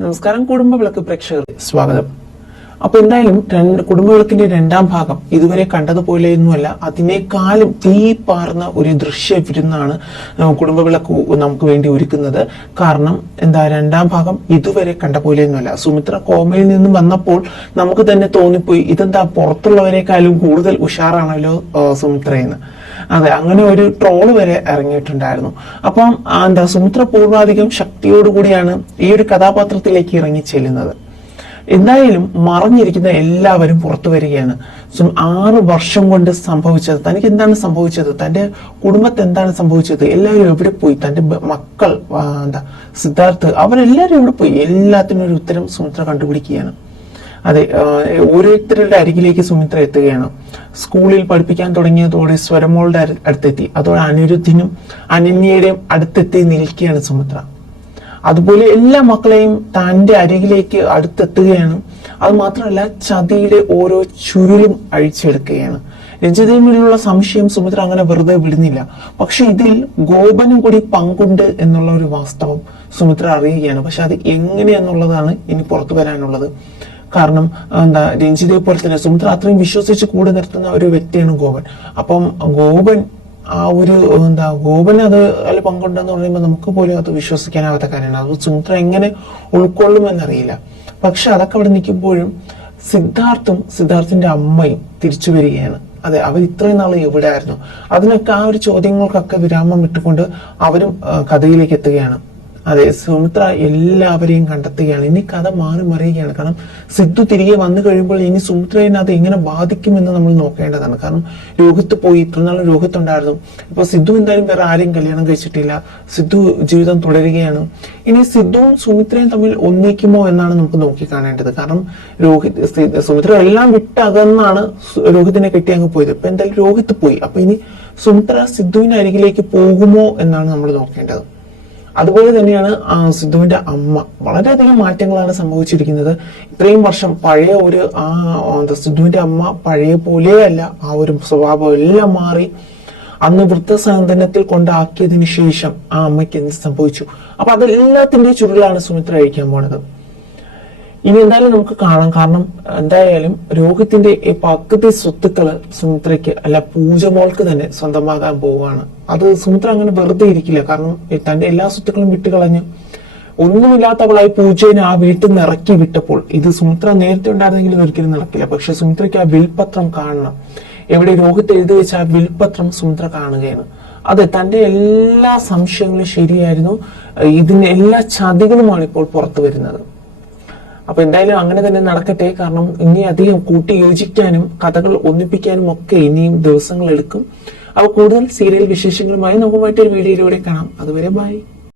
നമസ്കാരം കുടുംബ വിളക്ക് പ്രേക്ഷകർ. സ്വാഗതം. അപ്പൊ എന്തായാലും രണ്ട് കുടുംബവിളക്കിന്റെ രണ്ടാം ഭാഗം ഇതുവരെ കണ്ടതുപോലെയൊന്നുമല്ല അതിനേക്കാളും തീ പാർന്ന ഒരു ദൃശ്യ വിരുന്നാണ് കുടുംബ കുടുംബവിളക്ക് നമുക്ക് വേണ്ടി ഒരുക്കുന്നത്. കാരണം എന്താ രണ്ടാം ഭാഗം ഇതുവരെ കണ്ട പോലെയൊന്നുമല്ല സുമിത്ര കോമയിൽ നിന്നും വന്നപ്പോൾ നമുക്ക് തന്നെ തോന്നിപ്പോയി ഇതെന്താ പുറത്തുള്ളവരെക്കാളും കൂടുതൽ ഉഷാറാണല്ലോ സുമിത്ര സുമിത്രയെന്ന്. അതെ അങ്ങനെ ഒരു ട്രോൾ വരെ ഇറങ്ങിയിട്ടുണ്ടായിരുന്നു. അപ്പം എന്താ സുമിത്ര പൂർവാധികം ശക്തിയോടുകൂടിയാണ് ഈ ഒരു കഥാപാത്രത്തിലേക്ക് ഇറങ്ങി ചെല്ലുന്നത്. എന്തായാലും മറഞ്ഞിരിക്കുന്ന എല്ലാവരും പുറത്തു വരികയാണ്. സോ ആറ് വർഷം കൊണ്ട് സംഭവിച്ചത് തനിക്ക് എന്താണ് സംഭവിച്ചത്? തന്റെ കുടുംബത്തെ എന്താണ് സംഭവിച്ചത്? എല്ലാവരും എവിടെ പോയി? തന്റെ മക്കൾ എന്താ സിദ്ധാർത്ഥ് അവരെല്ലാവരും എവിടെ പോയി? എല്ലാത്തിനും ഒരു ഉത്തരം സുമിത്ര കണ്ടുപിടിക്കുകയാണ്. അതെ ഓരോരുത്തരുടെ അരികിലേക്ക് സുമിത്ര എത്തുകയാണ്. സ്കൂളിൽ പഠിപ്പിക്കാൻ തുടങ്ങിയതോടെ സ്വരമോളുടെ അടുത്തെത്തി. അതോടെ അനിരുദ്ധിനും അനന്യയുടെയും അടുത്തെത്തി നിൽക്കുകയാണ് സുമിത്ര. അതുപോലെ എല്ലാ മക്കളെയും തന്റെ അരികിലേക്ക് അടുത്തെത്തുകയാണ്. അത് മാത്രമല്ല ചതിയുടെ ഓരോ ചുരുളും അഴിച്ചെടുക്കുകയാണ്. രഞ്ജിതയുമിലുള്ള സംശയം സുമിത്ര അങ്ങനെ വെറുതെ വിടുന്നില്ല. പക്ഷെ ഇതിൽ ഗോപനും കൂടി പങ്കുണ്ട് എന്നുള്ള ഒരു വാസ്തവം സുമിത്ര അറിയുകയാണ്. പക്ഷെ അത് എങ്ങനെയെന്നുള്ളതാണ് ഇനി പുറത്തു വരാനുള്ളത്. കാരണം എന്താ രഞ്ജിതയെ പോലെ തന്നെ സുമിത്ര അത്രയും വിശ്വസിച്ച് കൂടെ നിർത്തുന്ന ഒരു വ്യക്തിയാണ് ഗോപൻ. അപ്പം ഗോപൻ ആ ഒരു എന്താ ഗോപൻ അത് അതിൽ പങ്കുണ്ടെന്ന് പറയുമ്പോൾ നമുക്ക് പോലും അത് വിശ്വസിക്കാനാവാത്ത കാര്യമാണ്. അത് സുമിത്ര എങ്ങനെ ഉൾക്കൊള്ളുമെന്നറിയില്ല. പക്ഷെ അതൊക്കെ അവിടെ നിൽക്കുമ്പോഴും സിദ്ധാർത്ഥും സിദ്ധാർത്ഥിന്റെ അമ്മയും തിരിച്ചു വരികയാണ്. അതെ അവർ ഇത്രയും നാൾ എവിടെ ആയിരുന്നു അതിനൊക്കെ ആ ഒരു ചോദ്യങ്ങൾക്കൊക്കെ വിരാമം ഇട്ടുകൊണ്ട് അവരും കഥയിലേക്ക് എത്തുകയാണ്. അതെ സുമിത്ര എല്ലാവരെയും കണ്ടെത്തുകയാണ്. ഇനി കഥ മാറി മറിയുകയാണ്. കാരണം സിദ്ധു തിരികെ വന്നു കഴിയുമ്പോൾ ഇനി സുമിത്രയെ അത് എങ്ങനെ ബാധിക്കുമെന്ന് നമ്മൾ നോക്കേണ്ടതാണ്. കാരണം രോഹിത്ത് പോയി ഇത്രനാൾ നാളും രോഹിത്തുണ്ടായിരുന്നു ഇപ്പൊ സിദ്ധു എന്തായാലും വേറെ ആരെയും കല്യാണം കഴിച്ചിട്ടില്ല. സിദ്ധു ജീവിതം തുടരുകയാണ്. ഇനി സിദ്ധുവും സുമിത്രയും തമ്മിൽ ഒന്നിക്കുമോ എന്നാണ് നമുക്ക് നോക്കി കാണേണ്ടത്. കാരണം രോഹിത് സുമിത്ര എല്ലാം വിട്ടകന്നാണ് രോഹിത്തിനെ കെട്ടി അങ്ങ് പോയത്. ഇപ്പൊ എന്തായാലും രോഹിത്ത് പോയി. അപ്പൊ ഇനി സുമിത്ര സിദ്ധുവിന്റെ അരികിലേക്ക് പോകുമോ എന്നാണ് നമ്മൾ നോക്കേണ്ടത്. അതുപോലെ തന്നെയാണ് സിദ്ധുവിന്റെ അമ്മ. വളരെയധികം മാറ്റങ്ങളാണ് സംഭവിച്ചിരിക്കുന്നത്. ഇത്രയും വർഷം പഴയ ഒരു ആ സിദ്ധുവിന്റെ അമ്മ പഴയ പോലെയല്ല. ആ ഒരു സ്വഭാവം എല്ലാം മാറി. അന്ന് വൃത്തസാന്ത്വനത്തിൽ കൊണ്ടാക്കിയതിനു ശേഷം ആ അമ്മയ്ക്ക് എന്ത് സംഭവിച്ചു? അപ്പൊ അതെല്ലാത്തിന്റെ ചുരുളാണ് സുമിത്ര അഴിക്കാൻ പോണത്. ഇനി എന്തായാലും നമുക്ക് കാണാം. കാരണം എന്തായാലും രോഗത്തിന്റെ ഈ പകുതി സ്വത്തുക്കൾ സുമിത്രയ്ക്ക് അല്ല പൂജമോൾക്ക് തന്നെ സ്വന്തമാകാൻ പോവുകയാണ്. അത് സുമിത്ര അങ്ങനെ വെറുതെ ഇരിക്കില്ല. കാരണം തന്റെ എല്ലാ സ്വത്തുക്കളും വിട്ടുകളഞ്ഞ് ഒന്നുമില്ലാത്തവളായി പൂജയെ ആ വീട്ടിൽ നിന്ന് ഇറക്കി വിട്ടപ്പോൾ ഇത് സുമിത്ര നേരത്തെ ഉണ്ടായിരുന്നെങ്കിലും ഒരിക്കലും നടക്കില്ല. പക്ഷെ സുമിത്രയ്ക്ക് ആ വിൽപത്രം കാണണം. എവിടെ രോഗത്തെ എഴുതി വെച്ച ആ വിൽപത്രം സുമിത്ര കാണുകയാണ്. അതെ തന്റെ എല്ലാ സംശയങ്ങളും ശരിയായിരുന്നു. ഇതിന്റെ എല്ലാ ചതികളുമാണ് ഇപ്പോൾ പുറത്തു വരുന്നത്. അപ്പൊ എന്തായാലും അങ്ങനെ തന്നെ നടക്കട്ടെ. കാരണം ഇനി അധികം കൂട്ടി യോജിക്കാനും കഥകൾ ഒന്നിപ്പിക്കാനും ഒക്കെ ഇനിയും ദിവസങ്ങൾ എടുക്കും. അപ്പൊ കൂടുതൽ സീരിയൽ വിശേഷങ്ങളുമായി നമുക്ക് മറ്റൊരു വീഡിയോയിലൂടെ കാണാം. അതുവരെ ബൈ